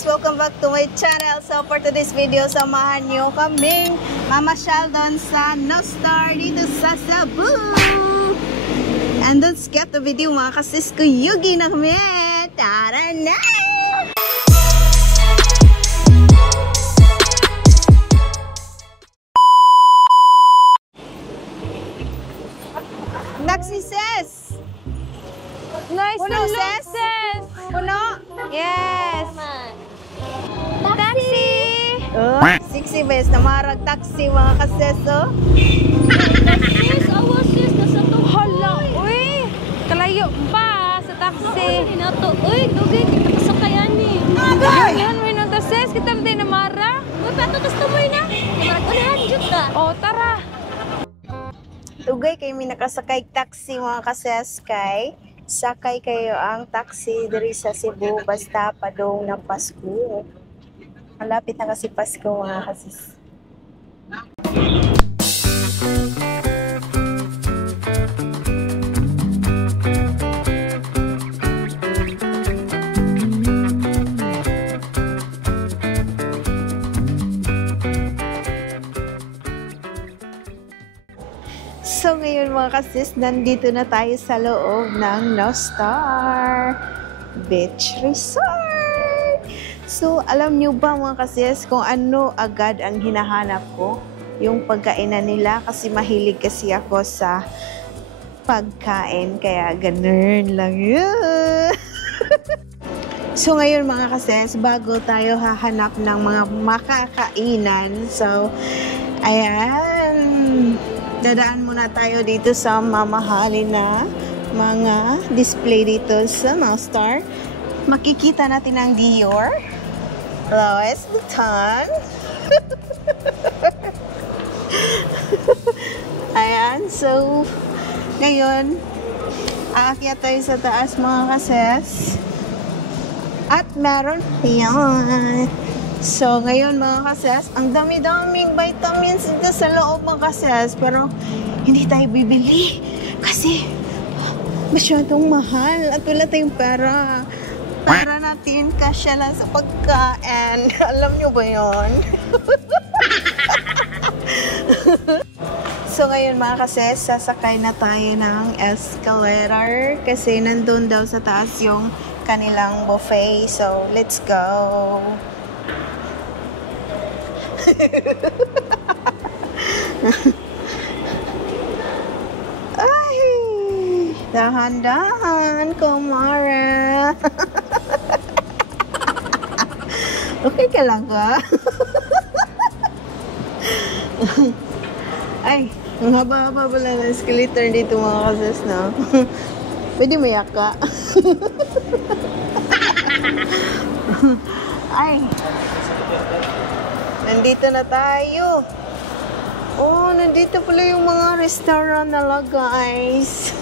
guys! Welcome back to my channel. So for today's video, samahan nyo kaming mamasyal doon sa Nostar dito sa Cebu. And don't skip the video mga kasis ko. Yugi na kami! Tara na! Taxi sis! Nice Puno, to look, sis? sis! Puno? Yes! Taxi! Oh, 60 bes na marag taxi mga kaseso. Sis, awas sis, nasa to. Hala! Uy! Kalayo pa sa taxi. Hinato. Uy, dugay, kita kasakayan ni. Yan, may nunta sis. Kita ba tayo na Mara? Uy, pato customer na. Marag unahan, jud ka. O, tara! Tugay kayo may nakasakay taxi mga kaseskay. Sakay kayo ang taxi diri sa Cebu basta padong ng Pasko. Malapit na kasi Pasko mga kasis. So ngayon mga kasis, nandito na tayo sa loob ng Nostar Beach Resort. So alam nyo ba mga kasis kung ano agad ang hinahanap ko? Yung pagkainan nila kasi mahilig kasi ako sa pagkain kaya ganun lang yun. So ngayon mga kasis, bago tayo hahanap ng mga makakainan, so ayan, dadaan muna tayo dito sa mamahalin na mga display dito sa Nostar. Makikita natin ang Dior, Louis Vuitton. Ayan, so ngayon aakyat tayo sa taas mga kases. At meron yan. So, ngayon mga kases, ang dami-daming vitamins dito sa loob mga kases. Pero, hindi tayo bibili. Kasi, masyadong mahal. At wala tayong pera. Para natin kasya lang sa pagkain. Alam nyo ba yun? So, ngayon mga kases, sasakay na tayo ng escalator. Kasi, nandun daw sa taas yung kanilang buffet. So, let's go. Ay, dahan-dahan, kumara. Okay ka lang ba? Ay, ang haba-haba pala ng escalator dito mga kases, no? Pwede mayaka. Ay, nandito na tayo. Oh, nandito pala yung mga restaurant nila, guys.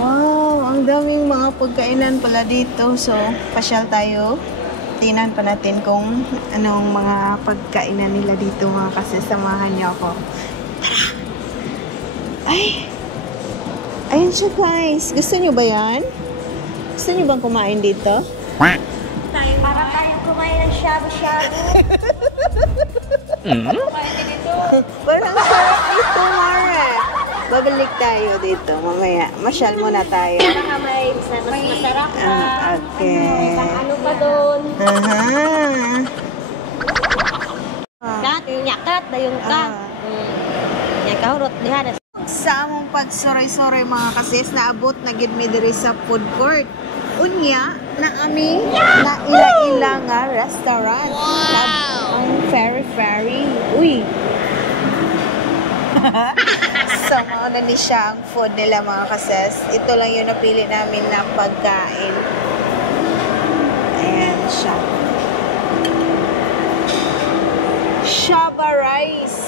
Wow, ang daming mga pagkainan pala dito. So, pasyal tayo. Tingnan pa natin kung anong mga pagkainan nila dito, mga kasasamahan niyo ako. Tara! Ay! Ayun siya, guys. Gusto niyo ba yan? Gusto niyo bang kumain dito? Para tayo kumain ng shabu-shabu. Kumain din dito. Parang sarap dito, Mara. Babalik tayo dito mamaya. Masyal muna tayo. Para may mas masarap ka. Okay. Ano pa doon? Aha. Kat, yung yakat, dayong ka. Yung kahurot, diha na. Sa among pagsuroy-suroy mga kasis, naabot na gid mi diri sa food court. Unya, na ami na ila-ila nga restaurant. Wow! Ang Fairy. Uy! So, mauna ni siya ang food nila mga kases. Ito lang yung napili namin na pagkain. Ayan siya. Shaba rice.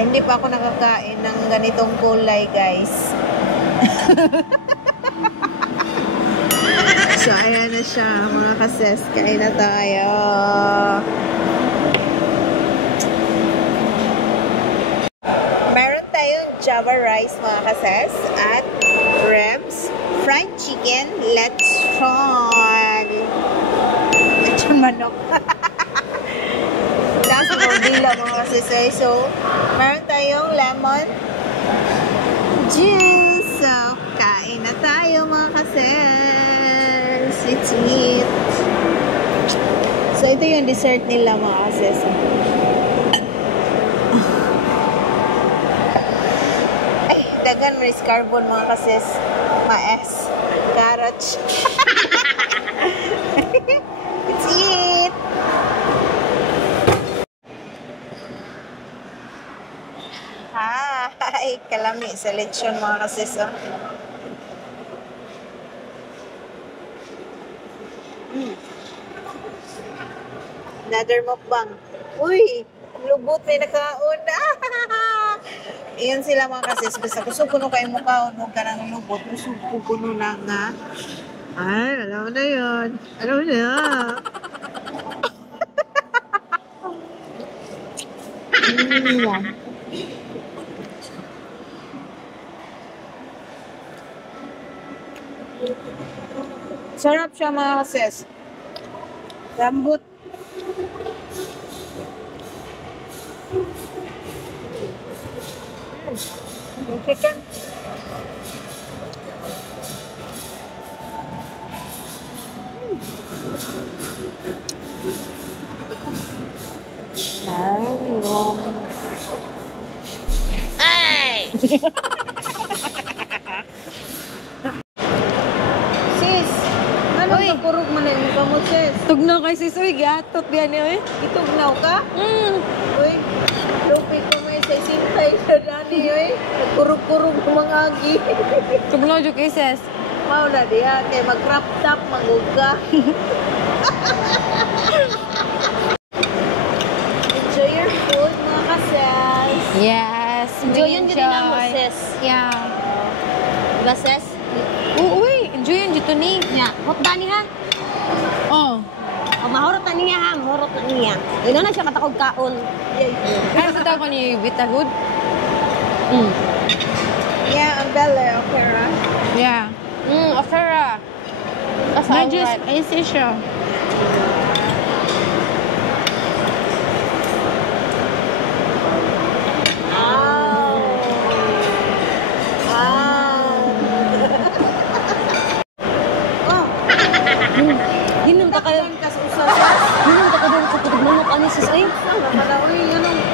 Hindi pa ako nakakain ng ganitong kulay, guys. So, ayan na siya, mga kases. Kain na tayo. Meron tayong Java rice, mga kases, at ribs, fried chicken, Okay, so meron tayong lemon juice. So, kain na tayo mga kases. Let's eat. So, ito yung dessert nila mga kases. Ay, dagan mo is carbon mga kases. Maes. Carrot. Let's eat. Ay, kalami sa lechon mga kases. Another mukbang. Uy, lubot may nakaon. Iyon sila mga kases. Basta kusog kuno kayo mukhaon. Huwag ka nang lubot. Kusog kuno na nga. Ay, alam mo na yun. Alam mo na. Sarap siya mga kases. Lambot. Yung chicken. Ay! Sis, ano nakurog mo na yung kamot, sis? Tugnaw kay sis, uy, gatot yan eh. Itugnaw ka? Uy, lupi ko may sa sintay sa dani, uy. Kurug-kurug kumangagi. Tugnaw dyan kay sis. Mau na diya, kay mag-crop top, mag-uga. Enjoy your food, mga kases. Yes, Enjoy yun din na mo, sis. Yeah. Diba, sis? Uy, enjoy yun dito ni. Yeah. Hot ni ha? Oh. O, mahurot na niya ha. Mahurot na niya. Ino na siya katakog kaon. Ano sa tao ko ni Vitagud? Yeah, ang belle, okay, right? Yeah. Afera. Medyo spicy siya. Hinong ka kayo. Hinong ka kayo kung pagmanok ani sis. Ay,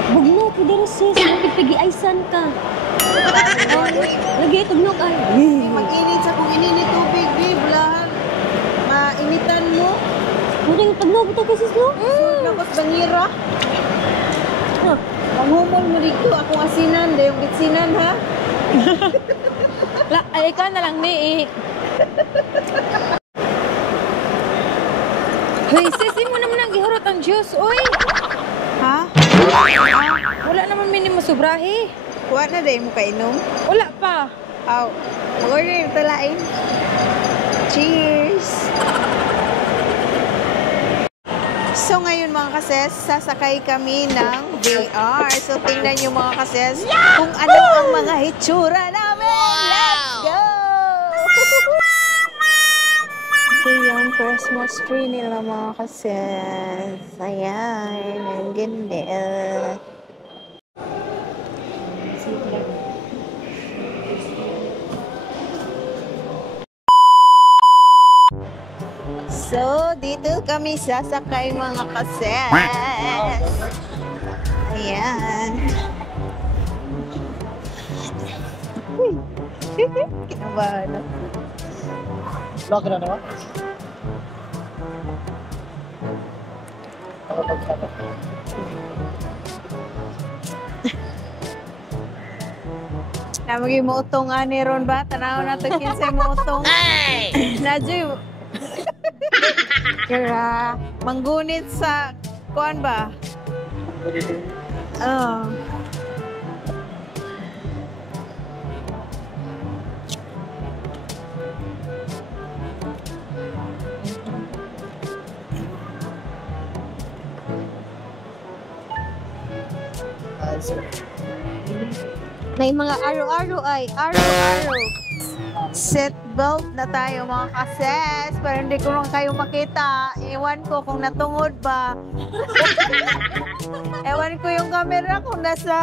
bugno ko din sis. Pipigi-aysan ka. Lagi tugnok ay. Mag-init sa kung ininit tubig, babe, bulahan. Mainitan mo. Muring tugnok ito kasi sis no? Tapos bangira. Manghumol mo dito. Akong asinan, dayong bitsinan, ha? Ay, ikaw na lang ni. Hoy, sis, mo naman ang gihurot ang juice, uy. Ha? Wala naman minimo sobrahe. Kuha na day mo kainom. Wala pa. Aw, mag-order yung talain. Cheers! So ngayon mga kases, sasakay kami ng VR. So tingnan nyo mga kases kung ano ang mga hitsura namin. Let's go! Ito yung Christmas tree nila mga kases. Ayan, ang ganda. So, dito kami sasakay mga kases. Ayan. Uy. Kinabahan ako. Vlog na naman? Namagi mo utong ani ron ba? Tanaw na to kinsay mo utong. Nadyo. Kaya manggunit sa kuan ba? Oh. May mga aro-aro ay. Aro-aro. Seatbelt na tayo mga kases, pero hindi ko lang kayo makita. Iwan ko kung natungod ba. Ewan ko yung camera kung nasa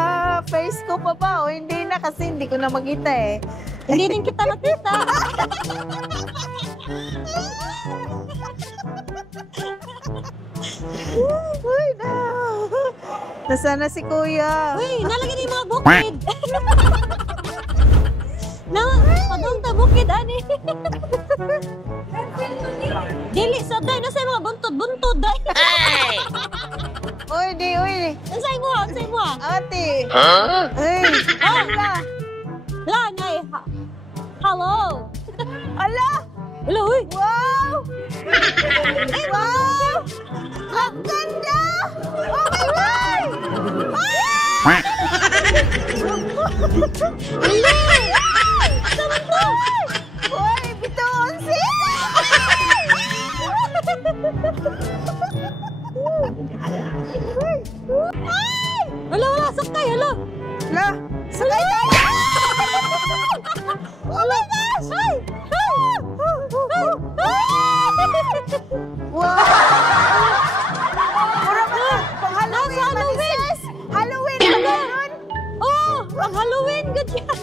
face ko pa ba o hindi na kasi hindi ko na makita eh. Hindi din kita nakita. Uy, no. Nasaan na si kuya? Uy, nalagyan yung mga bukid. Padong ta bukid, ani. Dili sa day, nasa yung mga buntod, day. Uy, di, uy. Ansay mo, ansay mo. Ate. Uy. Ala. La, ngay. Hello. Ala. Hello, uy. Wow. Wow. Ang ganda. Oh my God. Uy, bitoon siya. Wala, sakay, hala. La, sakay tayo. Oh my gosh. Wow. Pura ba ito? Pang Halloween, Halloween. Halloween ba ganun? Oh, ang Halloween, good yan.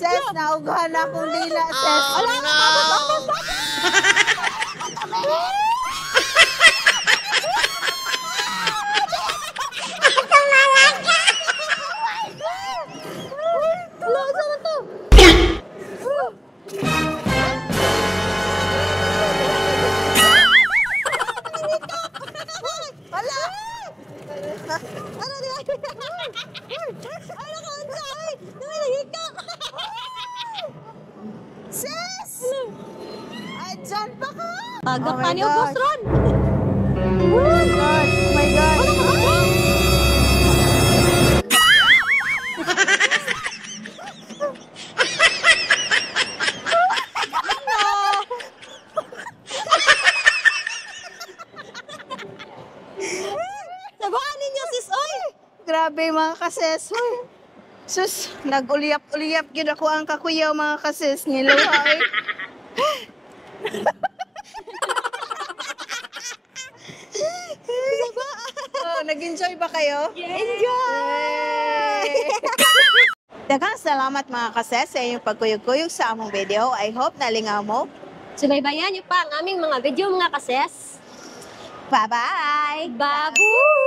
Ses, naugahan akong dila, Ses. Ala, tapos. Ala, saan to? Wala! Ano di ba? Ano ka, Ansay? Nahihikak! Sis! Ay, dyan pa ka! Tagak Oh my ka ni God. Ubos Ron! Oh my God! Oh my God! Sabahan ninyo, sis, oy! Grabe mga kases. Uy. Sus, nag-uliyap-uliyap yun ako ang kakuyaw mga kases. Niluha eh. Oh, nag-enjoy ba kayo? Enjoy! Daghang salamat mga kases sa inyong pagkuyog-kuyog sa among video. I hope nalingaw mo. Subaybayan niyo pa ang aming mga video, mga kases. Bye-bye! Babu!